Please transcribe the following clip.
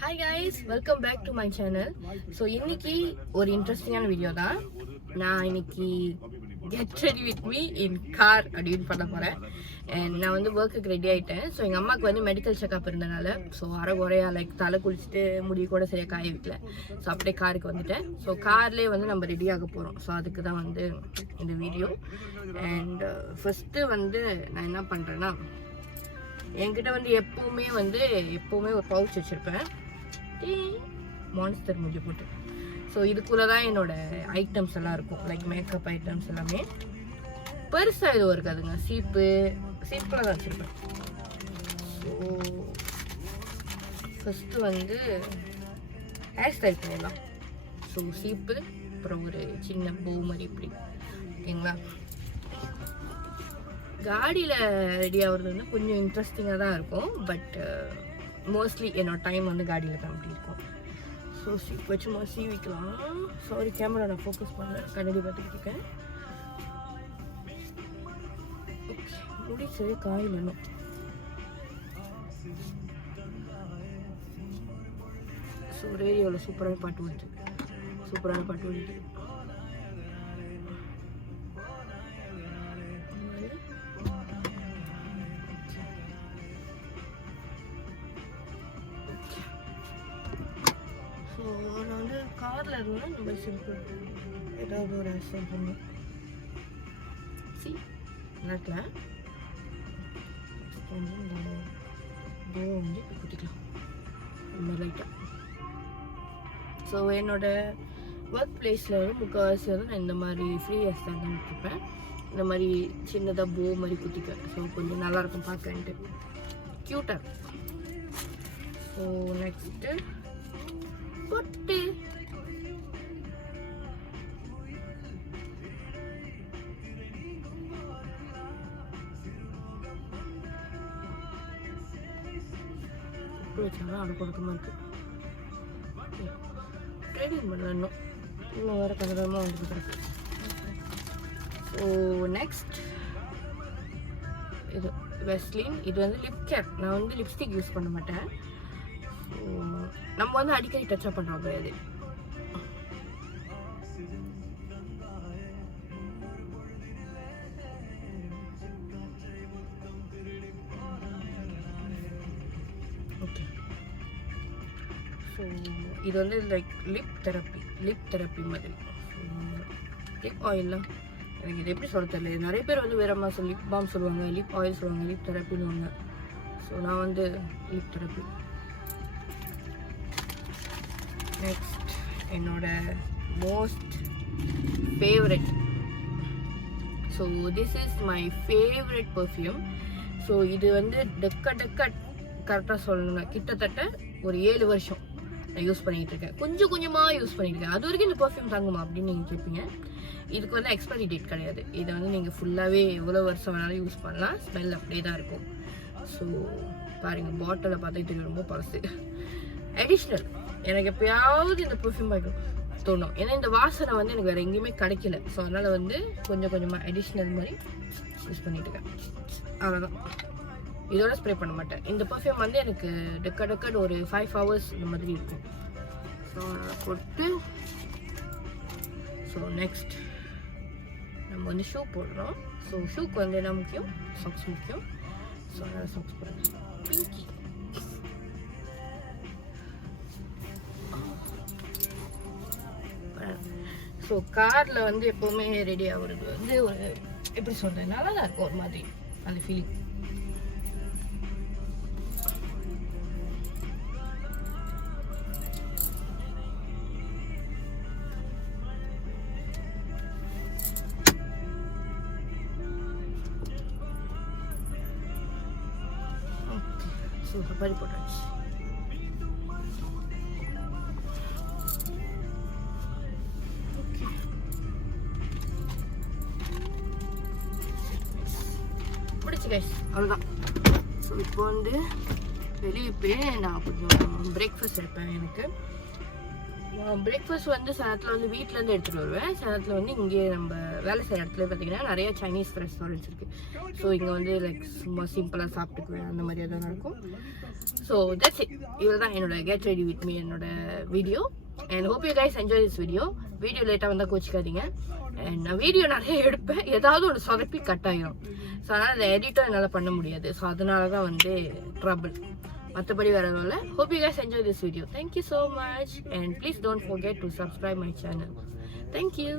Hi guys, welcome back to my channel. So இன்னைக்கு ஒரு இன்ட்ரெஸ்டிங்கான வீடியோ தான். நான் இன்னைக்கு get ready with me in car அப்படின்னு பண்ண போகிறேன். அண்ட் நான் வந்து ஒர்க்குக்கு ரெடி ஆகிட்டேன். ஸோ எங்கள் அம்மாவுக்கு வந்து மெடிக்கல் செக்அப் இருந்தனால ஸோ அரைகுறையா தலை குளிச்சுட்டு முடி கூட சரியாக காய வைக்கல. ஸோ அப்படியே காருக்கு வந்துட்டேன். ஸோ கார்லேயே வந்து நம்ம ரெடியாக போகிறோம். ஸோ அதுக்கு தான் வந்து இந்த வீடியோ. அண்ட் ஃபஸ்ட்டு வந்து நான் என்ன பண்ணுறேன்னா, என்கிட்ட வந்து எப்போவுமே ஒரு பவுச் வச்சுருப்பேன், மான்ஸ்டர் மூஞ்சி போட்டு. ஸோ இதுக்குள்ளே தான் என்னோடய ஐட்டம்ஸ் எல்லாம் இருக்கும், லைக் மேக்கப் ஐட்டம்ஸ் எல்லாமே. பெருசாக எதுவும் இருக்காதுங்க, சீப்பில் தான் வச்சுருப்பேன். ஸோ ஃபஸ்ட்டு வந்து ஹேர் ஸ்டைல் பண்ணிடலாம். ஸோ சீப்பு, அப்புறம் ஒரு சின்ன போ மாதிரி இப்படி, ஓகேங்களா. காடியில் ரெடி ஆகிறது வந்து கொஞ்சம் இன்ட்ரெஸ்டிங்காக தான் இருக்கும். பட் மோஸ்ட்லி என்னோட டைம் வந்து காடியில் தான் அப்படி இருக்கும். ஸோ வச்சுமா சீவிக்கலாம். சாரி, கேமரா நான் ஃபோக்கஸ் பண்ணுறேன், கண்ணாடி பார்த்துக்கிட்டு இருக்கேன். முடி சரி காயிலணும். ஸோ ரேடியோவில் சூப்பரான பாட்டு ஓடுது. ஸோ நான் வந்து காரில் இருந்தால் நம்ம சிம்பிள் ஏதாவது ஒரு ஆக்ஷன் பண்ணும். நல்லா வந்து இந்த போ வந்து இப்போ குத்திக்கலாம் ரொம்ப லைட்டாக. ஸோ என்னோடய ஒர்க் பிளேஸில் வந்து முக்கால்வாசி வந்து நான் இந்த மாதிரி ஃப்ரீ ஹேர் ஸ்டைல் தான் வச்சுருப்பேன். இந்த மாதிரி சின்னதாக போ மாதிரி குத்திப்பேன். ஸோ கொஞ்சம் நல்லாயிருக்கும் பார்க்கன்ட்டு, க்யூட்டாக. ஸோ நெக்ஸ்ட்டு பொட்டு. வச்சாலும் அது கொடுக்கமா இருக்கு. ட்ரேடிங் பண்ணணும் இன்னும் வேறு கலரமாக வந்துருக்கு. ஸோ நெக்ஸ்ட் இது வெஸ்லின். இது வந்து லிப் கேர். நான் வந்து லிப்ஸ்டிக் யூஸ் பண்ண மாட்டேன். ஸோ நம்ம வந்து அடிக்கடி டச்சப் பண்ணுறோம் கிடையாது. ஓகே, ஸோ இது வந்து லைக் லிப் தெரப்பி மாதிரி. லிப் ஆயில்லாம் எனக்கு இது எப்படி சொல்ல தெரியல. நிறைய பேர் வந்து வேறு மாதிரி லிப் பாம் சொல்லுவாங்க, லிப் ஆயில் சொல்லுவாங்க, லிப் தெரப்பின்னு ஒன்று. ஸோ நான் வந்து லிப் தெரப்பி. நெக்ஸ்ட் என்னோட most favourite. So this is my favourite perfume. So இது வந்து டெக்க கரெக்டாக சொல்லணும்னா கிட்டத்தட்ட ஒரு 7 வருஷம் நான் யூஸ் பண்ணிகிட்டு இருக்கேன். கொஞ்சமாக யூஸ் பண்ணிட்டு இருக்கேன். அது வரைக்கும் இந்த பர்ஃப்யூம் தாங்குமா அப்படின்னு நீங்கள் கேட்பீங்க. இதுக்கு வந்து எக்ஸ்பைரி டேட் கிடையாது. இதை வந்து நீங்கள் ஃபுல்லாகவே எவ்வளோ வருஷம் வேணாலும் யூஸ் பண்ணலாம். ஸ்மெல் அப்படியே தான் இருக்கும். ஸோ பாருங்கள், பாட்டிலை பார்த்தா இது ரொம்ப பழசு. அடிஷ்னல் எனக்கு எப்பயாவது இந்த பர்ஃப்யூம் வாங்கிக்கும் தோணும். ஏன்னா இந்த வாசனை வந்து எனக்கு வேறு எங்கேயுமே கிடைக்கல. ஸோ அதனால் வந்து கொஞ்சமாக அடிஷ்னல் மாதிரி யூஸ் பண்ணிட்டு இருக்கேன். அவ்வளோதான், இதோட ஸ்ப்ரே பண்ண மாட்டேன். இந்த பர்ஃப்யூம் வந்து எனக்கு டெக்கட் ஒரு 5 hours இந்த மாதிரி இருக்கும். ஸோ போட்டு ஸோ நெக்ஸ்ட் நம்ம வந்து ஷூ போடுறோம். ஸோ ஷூக்கு வந்து என்ன முக்கியம்? சாக்ஸ் முக்கியம். ஸோ அதனால் சாக்ஸ் போடுறேன். பிங்கி. ஸோ காரில் வந்து எப்போவுமே ரெடி ஆகுறது வந்து ஒரு எப்படி சொல்கிறேன், நல்லா தான் இருக்கும் ஒரு மாதிரி அந்த ஃபீலிங். ஸோ பறி போட்டாச்சு. அவ்வளோதான். ஸோ இப்போ வந்து வெளியே போய் நான் கொஞ்சம் பிரேக்ஃபாஸ்ட் எடுப்பேன். எனக்கு பிரேக்ஃபாஸ்ட் வந்து சில நேரத்தில் வந்து வீட்டிலேருந்து எடுத்துகிட்டு வருவேன். சில நேரத்தில் வந்து இங்கே நம்ம வேலை செய்கிற இடத்துல பார்த்தீங்கன்னா நிறைய சைனீஸ் ரெஸ்டாரண்ட்ஸ் இருக்குது. ஸோ இங்கே வந்து லைக் சும்மா சிம்பிளாக சாப்பிட்டுக்குவேன், அந்த மாதிரி தான் நடக்கும். So that's it. இவ்வளோ தான் என்னோட கெட் ரெடி வித் மீ என்னோட video. And hope you guys enjoy this video. Video லேட்டாக வந்தால் கோச்சிக்காதீங்க. அண்ட் நான் வீடியோ நிறைய எடுப்பேன், ஏதாவது ஒரு சொதப்பி கட் ஆகிடும். ஸோ அதனால் அந்த எடிட்டும் என்னால் பண்ண முடியாது. ஸோ அதனால தான் வந்து ட்ரபிள், மற்றபடி வேற எதுவும் இல்லை. Hope you guys enjoy this video. Thank you so much and please don't forget to subscribe my channel. Thank you.